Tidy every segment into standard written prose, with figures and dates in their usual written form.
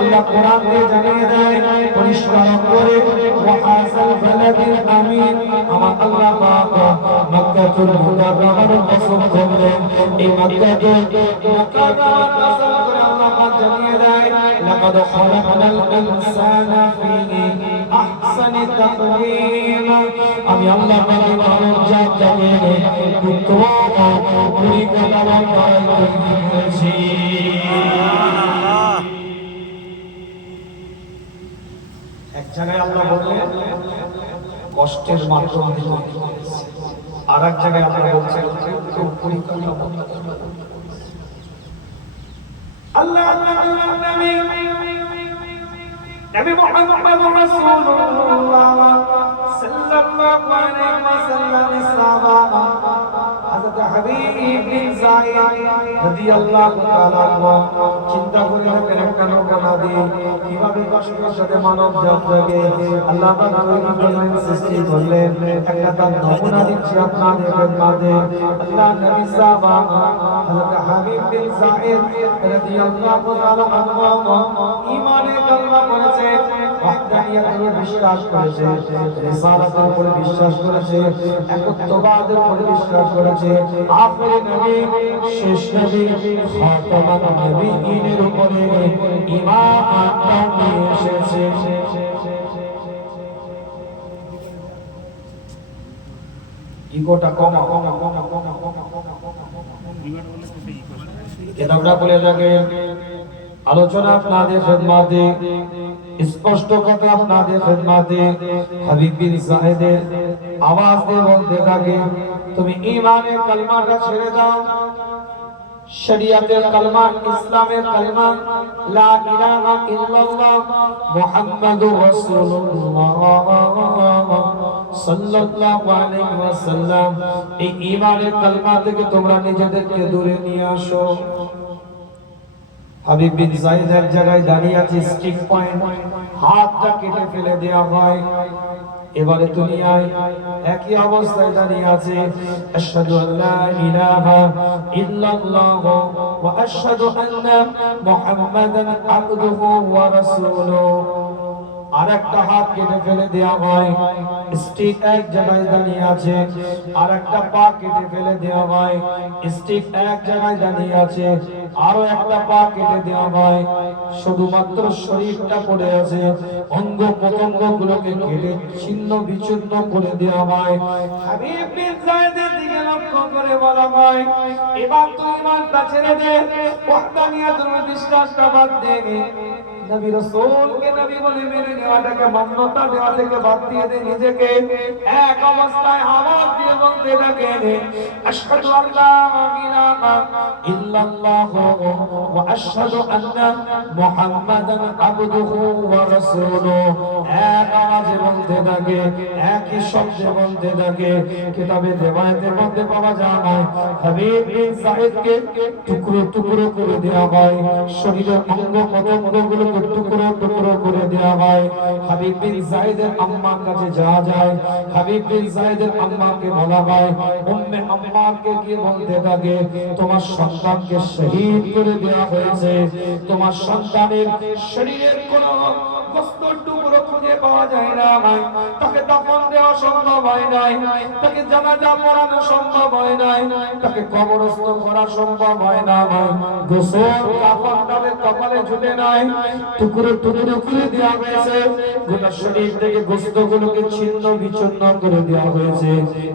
আল্লাহ কোরআন দিয়ে জানিয়ে দেয় পরিষ্কার করে ওয়াহাসাল বালাদিল আমিন। আমার আল্লাহ পাক মক্কাতুল মুকাররমার কসম করলেন, এই মক্কাতুল মুকাররমার কসম করে আল্লাহ পাক জানিয়ে দেয় লাকাদ খালাকনাল ইনসানা ফি আহসানি তাকওয়িম। আমি আল্লাহ পাক মানব জাতিকে উত্তম পরিকল্পনা করে তৈরি করেছি। এক জায়গায় আল্লাহ বললেন কষ্টের মাধ্যমে তৈরি করেছি, আর এক জায়গায় আল্লাহ বলছেন পরিকল্পনা। আল্লাহ নবী মুহাম্মদুর রাসূলুল্লাহ সাল্লাল্লাহু আলাইহি ওয়াসাল্লাম সাহাবা হযরত হাবিব বিন যায়েদ রাদিয়াল্লাহু তাআলা চিন্তা করে একটা নৌকা দিয়ে কিভাবে কষ্টের সাথে মানব জাতিকে আল্লাহ পাক পরিকল্পনা সৃষ্টি করলেন। একটা তার নমুনা দিচ্ছি আপনাদের খেদমতে। আল্লাহ নবী সাহাবা হযরত হাবিব বিন যায়েদ রাদিয়াল্লাহু তাআলা আনহু ঈমানে কালমা পড়েছে, ওয়াহদানিয়াতে বিশ্বাস করেছে, রিসালাতের উপরে বিশ্বাস করেছে, একত্ববাদের উপরে বিশ্বাস করেছে, আখির নবী শেষ নবী খাতামান নবীয়িনের উপরে ঈমান নিয়ে এসেছে। ইগোটা কমা কিতাবটা বলে থাকে। আলোচনা আপনাদের খেদমতে, স্পষ্ট কথা আপনাদের খেদমতে হাবিব বিন যায়েদের আওয়াজ দিয়ে বলতে থাকে, তুমি ঈমানের কালমাটা ছেড়ে দাও, শরিয়তের কালমা, ইসলামের কালমা লা ইলাহা ইল্লাল্লাহ মুহাম্মাদুর রাসূলুল্লাহ সাল্লাল্লাহু আলাইহি ওয়াসাল্লাম, এই ঈমানের কালমা থেকে তোমরা নিজেদেরকে দূরে নিয়ে আসো। হাবিব বিন যায়েদ এক জায়গায় দাঁড়িয়ে আছে, স্টিক পয়েন্ট, হাতটা কেটে ফেলে দেওয়া হয়। এবারে দুনিয়ায় একই অবস্থায় দাঁড়িয়ে আছে, আশহাদু আল্লা ইলাহা ইল্লাল্লাহ ওয়া আশহাদু আন্না মুহাম্মাদান আবদুহু ওয়া রাসূলুহু। আরেকটা হাত কেটে ফেলে দেওয়া হয়, স্টিক এক জায়গায় দাঁড়িয়ে আছে, আরেকটা পা কেটে ফেলে দেওয়া হয়, স্টিক এক জায়গায় দাঁড়িয়ে আছে, আরো একটা পা কেটে দেওয়া হয়, শুধুমাত্র শরীরটা পড়ে আছে, অঙ্গ প্রত্যঙ্গ গুলোকে কেটে ছিন্ন বিচ্ছিন্ন করে দেওয়া হয়। হাবিব বিন যায়েদের দিকে লক্ষ্য করে বলা হয়, এবার তুই ঈমানটা ছেড়ে দে, ওয়াহদানিয়াতের বিশ্বাসটা বাদ দে। নবী রাসূলকে নবী বলে মেনে নেওয়াটাকে, মান্যতা দেওয়া থেকে বাদ দিয়ে দে, নিজেকে এক অবস্থায় আওয়াজ দিয়ে বলতে থাকে, আশহাদু আল্লা ইলাহা ইল্লাল্লাহ ওয়া আশহাদু আন্না মুহাম্মাদান আবদুহু ওয়া রাসূলুহু। এক আওয়াজে বলতে থাকে, একই শব্দে বলতে থাকে। কিতাবে রিওয়ায়াতের মধ্যে পাওয়া যায় হাবিব বিন যায়েদকে টুকরো টুকরো করে দেওয়া হয়, শরীরের অঙ্গ প্রত্যঙ্গগুলোকে টুকরো টুকরো করে দেওয়া হয়। হাবিব বিন যায়েদের আম্মার কাছে যাওয়া যায়, হাবিব বিন যায়েদের আম্মাকে বলা হয়, উম্মে আম্মারকে কি বলতে থাকে, তোমার সন্তানকে শহীদ করে দেওয়া হয়েছে, তোমার সন্তানের শরীরের কোনো গোস্ত টুকরো খুঁজে পাওয়া যায় না, তাকে দাফন দেওয়া সম্ভব হয় নাই, তাকে জানাজা পড়ানো সম্ভব হয় নাই, তাকে কবরস্থ করা সম্ভব হয় না, গোসল কাফন তাদের কপালে ঝুলে নাই, টুকরো টুকরো করে দেওয়া হয়েছে, গোটা শরীর থেকে গোস্তগুলোকে ছিন্ন বিচ্ছিন্ন করে দেওয়া হয়েছে।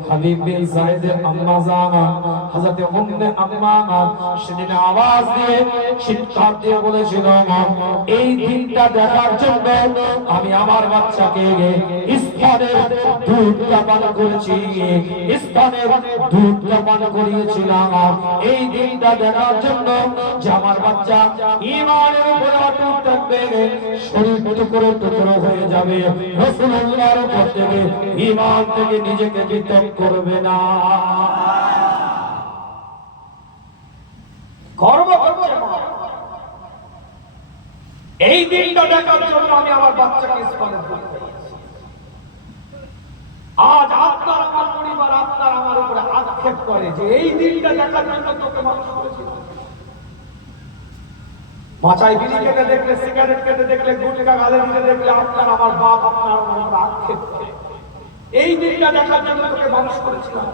হাবিব বিন যায়েদের আম্মা জানা হযরত উম্মে আম্মামা সেদিন আওয়াজ দিয়ে চিৎকার দিয়ে বলেছিল, এই দিনটা দেখার জন্য আমি আমার বাচ্চাকে স্তনের দুধটা পান করেছি, স্তনের দুধটা পান করিয়েছিলাম এই দিনটা দেখার জন্য যে আমার বাচ্চা ঈমানের উপরে অটুট থাকবে, শরীর টুকরো টুকরো হয়ে যাবে, রাসূলুল্লাহর উপর থেকে ঈমান থেকে নিজেকে পৃথক করবে না। গর্ব করছে এই দিনটা দেখার জন্য আমি আমার বাচ্চাকে স্তনের দুধ খাইয়েছি। আজ আপনার আমার পরিবার আপনার আমার উপরে আক্ষেপ করে যে এই দিনটা দেখার জন্য তোকে মানুষ করেছিল। মাচায় বিড়ি খেতে দেখলে, সিগারেট খেতে দেখলে, গুটখা গালে দিতে দেখলে আপনার আমার বাপ আপনার আমার আক্ষেপ করে। এই দিনটা দেখার জন্য তোকে মানুষ করেছিলাম।